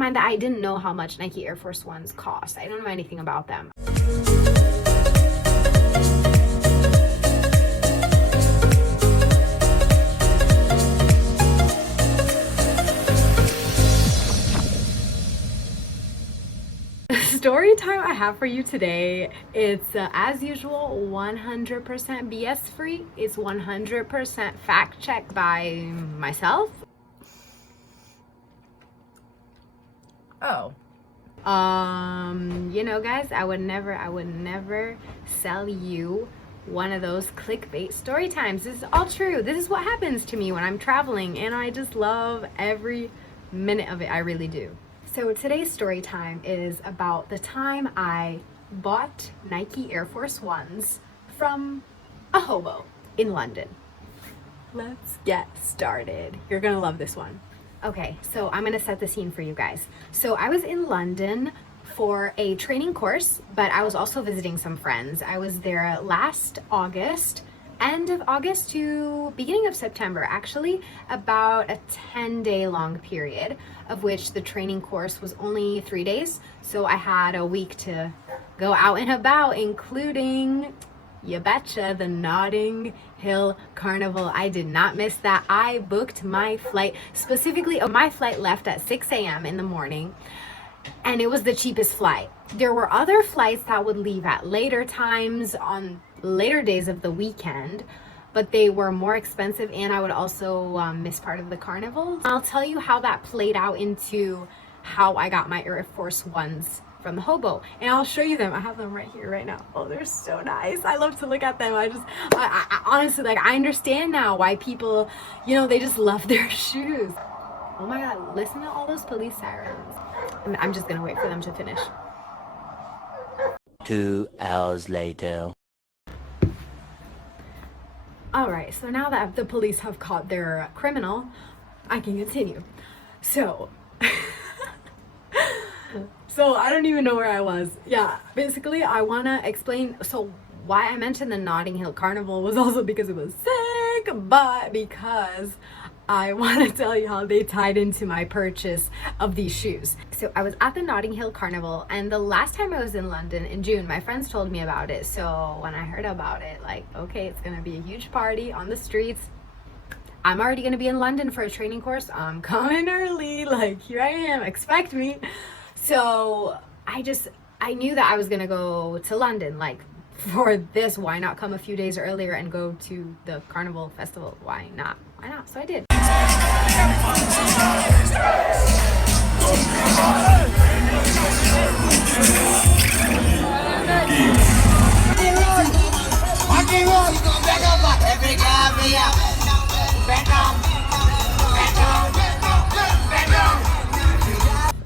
mind that I didn't know how much Nike Air Force Ones cost. I don't know anything about them. Story time I have for you today, it's as usual 100% BS free. It's 100% fact checked by myself. Oh. You know, guys, I would never sell you one of those clickbait story times. This is all true. This is what happens to me when I'm traveling, and I just love every minute of it. I really do. So today's story time is about the time I bought Nike Air Force Ones from a hobo in London. Let's get started. You're gonna love this one. Okay, so I'm gonna set the scene for you guys. So I was in London for a training course, but I was also visiting some friends. I was there last August, end of August to beginning of September, actually, about a 10-day long period, of which the training course was only 3 days. So I had a week to go out and about, including, you betcha, the Notting Hill Carnival. I did not miss that. I booked my flight, specifically my flight left at 6 a.m. in the morning, and it was the cheapest flight. There were other flights that would leave at later times on later days of the weekend, but they were more expensive, and I would also miss part of the carnival. I'll tell you how that played out into how I got my Air Force Ones from the hobo, and I'll show you them. I have them right here right now. Oh, they're so nice. I love to look at them. I honestly, like, I understand now why people, you know, they just love their shoes. Oh my god, listen to all those police sirens. I'm just gonna wait for them to finish. 2 hours later. All right, so now that the police have caught their criminal, I can continue. So I don't even know where I was. Yeah, basically I want to explain. So why I mentioned the Notting Hill Carnival was also because it was sick, but because I want to tell you how they tied into my purchase of these shoes. So I was at the Notting Hill Carnival, and the last time I was in London in June, my friends told me about it. So when I heard about it, like, okay, it's gonna be a huge party on the streets. I'm already gonna be in London for a training course. I'm coming early, like, here I am, expect me. So I knew that I was gonna go to London, like, for this, why not come a few days earlier and go to the Carnival Festival? Why not? So I did.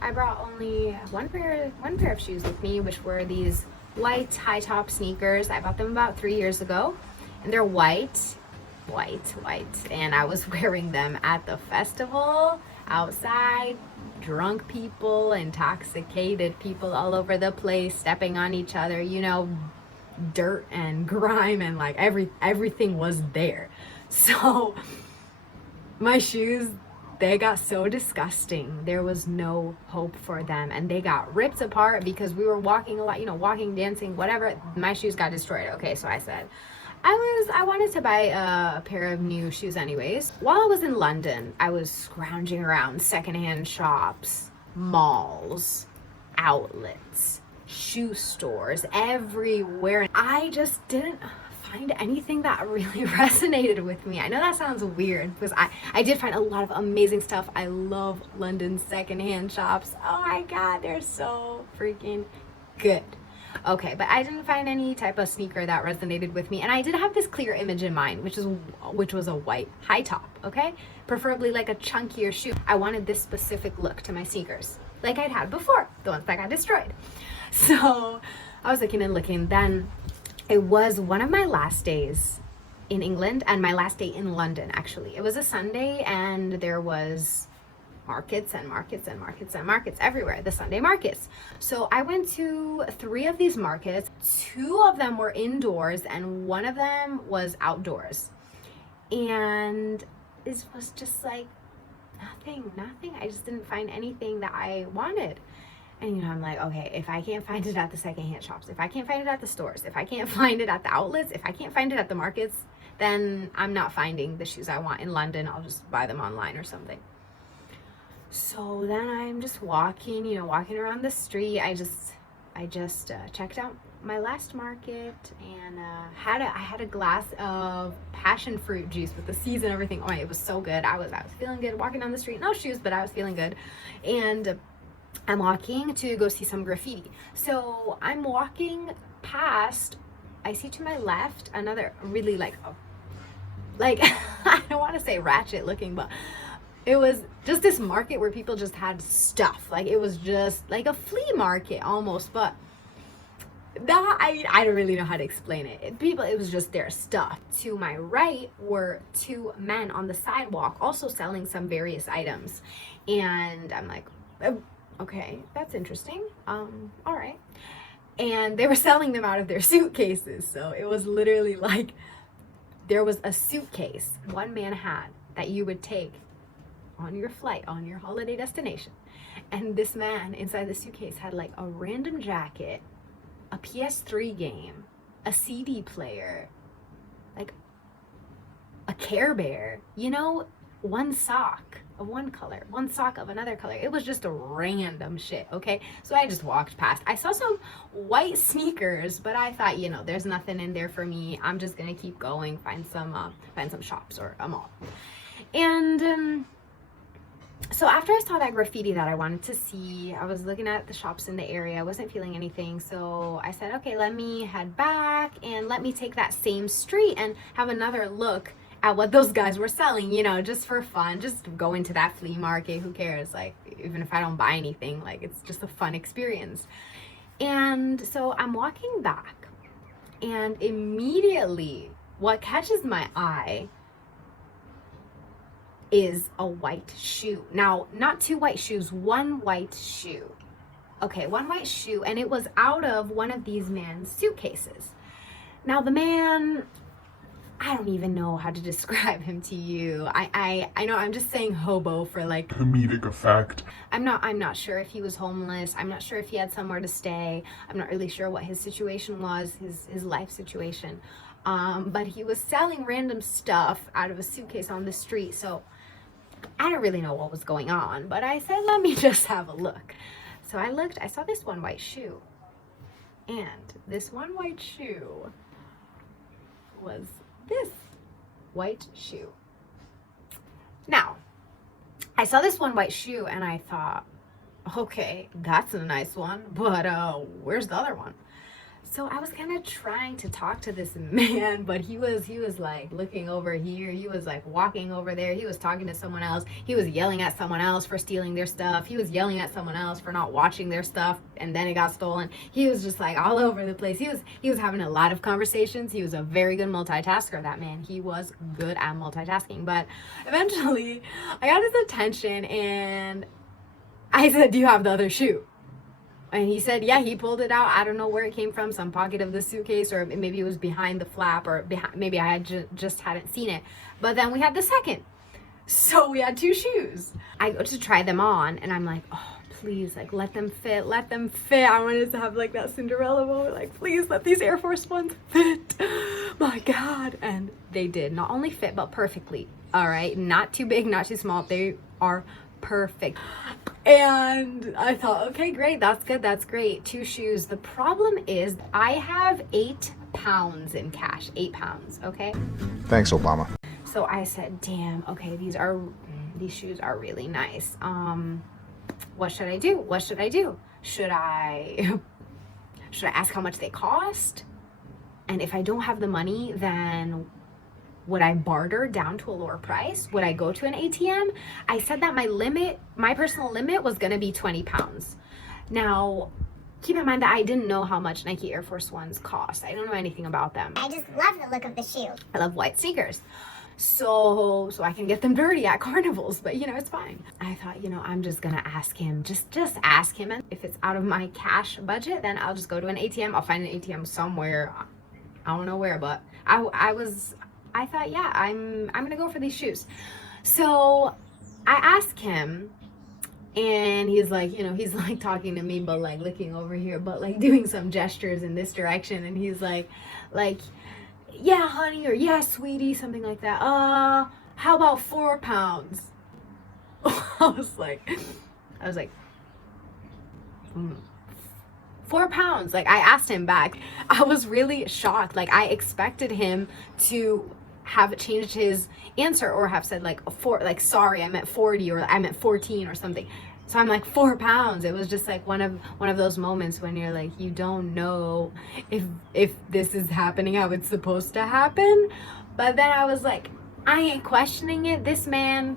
I brought only one pair of shoes with me, which were these white high top sneakers. I bought them about 3 years ago, and they're white, and I was wearing them at the festival, outside, drunk people, intoxicated people all over the place, stepping on each other, you know, dirt and grime, and like everything was there. So my shoes, they got so disgusting. There was no hope for them, and they got ripped apart because we were walking a lot, you know, walking, dancing, whatever. My shoes got destroyed. Okay, so I said I wanted to buy a pair of new shoes anyways. While I was in London, I was scrounging around secondhand shops, malls, outlets, shoe stores, everywhere. I just didn't find anything that really resonated with me. I know that sounds weird, because I did find a lot of amazing stuff. I love London secondhand shops. Oh my god, they're so freaking good. Okay, but I didn't find any type of sneaker that resonated with me, and I did have this clear image in mind, which was a white high top, okay? Preferably like a chunkier shoe. I wanted this specific look to my sneakers, like I'd had before, the ones that got destroyed. So I was looking and looking. Then it was one of my last days in England, and my last day in London, actually. It was a Sunday, and there was markets and markets and markets and markets everywhere, the Sunday markets. So I went to 3 of these markets. 2 of them were indoors, and 1 of them was outdoors. And it was just like Nothing. I just didn't find anything that I wanted. And, I'm like, okay, if I can't find it at the secondhand shops, if I can't find it at the stores, if I can't find it at the outlets, if I can't find it at the markets, then I'm not finding the shoes I want in London. I'll just buy them online or something. So then I'm just walking around the street. I just checked out my last market and I had a glass of passion fruit juice with the seeds and everything. Oh, it was so good. I was feeling good walking down the street. No shoes, but I was feeling good. And I'm walking to go see some graffiti. So I'm walking past, I see to my left another really like I don't want to say ratchet looking, but it was just this market where people just had stuff. Like it was just like a flea market almost, but that I don't really know how to explain it. It was just their stuff. To my right were two men on the sidewalk also selling some various items. And I'm like, oh, okay, that's interesting. All right. And they were selling them out of their suitcases. So it was literally like there was a suitcase one man had that you would take on your flight, on your holiday destination. And this man inside the suitcase had like a random jacket, a PS3 game, a CD player, like a Care Bear, one sock of one color, one sock of another color. It was just a random shit, okay? So I just walked past. I saw some white sneakers, but I thought, there's nothing in there for me. I'm just gonna keep going, find some shops or a mall. And so after I saw that graffiti that I wanted to see, I was looking at the shops in the area. I wasn't feeling anything. So I said, okay, let me head back and let me take that same street and have another look at what those guys were selling, just for fun. Just go into that flea market. Who cares? Like, even if I don't buy anything, like, it's just a fun experience. And so I'm walking back, and immediately what catches my eye is a white shoe. Now, not two white shoes, one white shoe. Okay, one white shoe, and it was out of one of these men's suitcases. Now, the man, I don't even know how to describe him to you. I know I'm just saying hobo for like comedic effect. I'm not sure if he was homeless. I'm not sure if he had somewhere to stay. I'm not really sure what his situation was, his life situation. But he was selling random stuff out of a suitcase on the street. So I don't really know what was going on, but I said, let me just have a look. So I looked, I saw this one white shoe. And this one white shoe was this white shoe. Now, I saw this one white shoe and I thought, okay, that's a nice one, but where's the other one? So I was kind of trying to talk to this man, but he was like looking over here. He was like walking over there. He was talking to someone else. He was yelling at someone else for stealing their stuff. He was yelling at someone else for not watching their stuff, and then it got stolen. He was just like all over the place. He was having a lot of conversations. He was a very good multitasker, that man. He was good at multitasking. But eventually I got his attention and I said, do you have the other shoe? And he said, yeah, he pulled it out. I don't know where it came from, some pocket of the suitcase, or maybe it was behind the flap, or maybe I had just hadn't seen it. But then we had the second. So we had two shoes. I go to try them on, and I'm like, oh, please, like, let them fit, let them fit. I wanted to have, like, that Cinderella moment, like, please let these Air Force Ones fit. My God. And they did not only fit, but perfectly. All right? Not too big, not too small. They are perfect. And I thought, okay, great, that's good, that's great. Two shoes. The problem is I have 8 pounds in cash. 8 pounds, okay? Thanks, Obama. So I said, damn, okay, these shoes are really nice. What should I do? What should I do? Should I ask how much they cost? And if I don't have the money, then would I barter down to a lower price? Would I go to an ATM? I said that my personal limit was gonna be 20 pounds. Now, keep in mind that I didn't know how much Nike Air Force Ones cost. I don't know anything about them. I just love the look of the shoe. I love white sneakers. So I can get them dirty at carnivals, but it's fine. I thought, I'm just gonna ask him, just ask him. And if it's out of my cash budget, then I'll just go to an ATM. I'll find an ATM somewhere. I don't know where, but I thought, yeah, I'm gonna go for these shoes. So I ask him, and he's like, you know, he's like talking to me, but like looking over here, but like doing some gestures in this direction. And he's like, yeah, honey, or yeah, sweetie, something like that. How about 4 pounds? I was like, 4 pounds. Like, I asked him back. I was really shocked. Like, I expected him to have changed his answer or have said like sorry, I meant 40 or I meant 14 or something. So I'm like, 4 pounds. It was just like one of those moments when you're like, you don't know if this is happening how it's supposed to happen. But then I was like, I ain't questioning it. This man,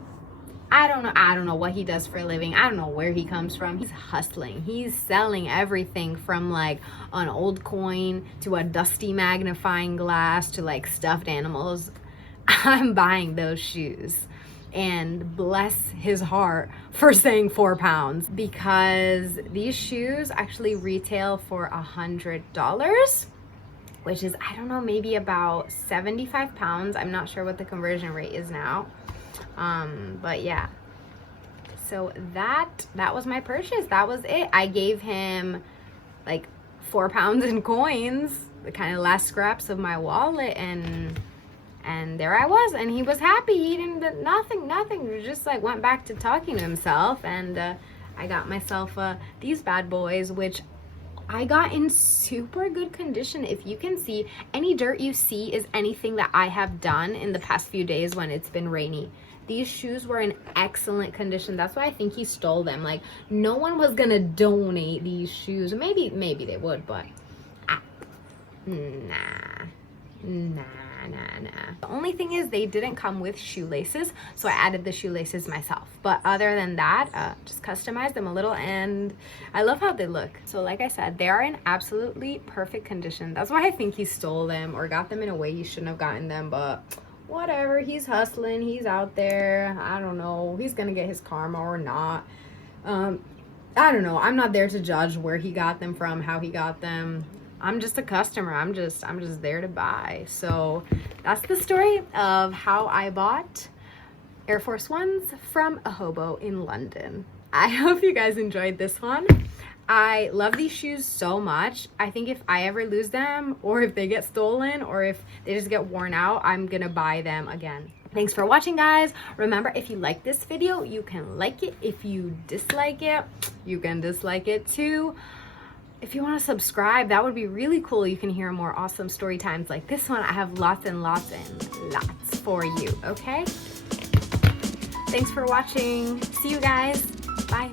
I don't know what he does for a living. I don't know where he comes from. He's hustling. He's selling everything from like an old coin to a dusty magnifying glass to like stuffed animals. I'm buying those shoes. And bless his heart for saying 4 pounds, because these shoes actually retail for $100, which is, I don't know, maybe about 75 pounds. I'm not sure what the conversion rate is now. But yeah, so that was my purchase. That was it. I gave him like 4 pounds in coins, the kind of last scraps of my wallet, and there I was, and he was happy. He didn't, nothing. He just like went back to talking to himself, and I got myself these bad boys, which I got in super good condition. If you can see, any dirt you see is anything that I have done in the past few days when it's been rainy. These shoes were in excellent condition. That's why I think he stole them. Like, no one was gonna donate these shoes. Maybe they would, but nah. The only thing is they didn't come with shoelaces, so I added the shoelaces myself. But other than that, just customized them a little, and I love how they look. So like I said, they are in absolutely perfect condition. That's why I think he stole them or got them in a way he shouldn't have gotten them, but whatever. He's hustling, he's out there. I don't know, he's gonna get his karma or not. I don't know. I'm not there to judge where he got them from, how he got them. I'm just a customer. I'm just there to buy. So that's the story of how I bought Air Force Ones from a hobo in London. I hope you guys enjoyed this one. I love these shoes so much. I think if I ever lose them, or if they get stolen, or if they just get worn out, I'm gonna buy them again. Thanks for watching, guys. Remember, if you like this video, you can like it. If you dislike it, you can dislike it too. If you want to subscribe, that would be really cool. You can hear more awesome story times like this one. I have lots and lots for you, okay? Thanks for watching. See you guys. Bye.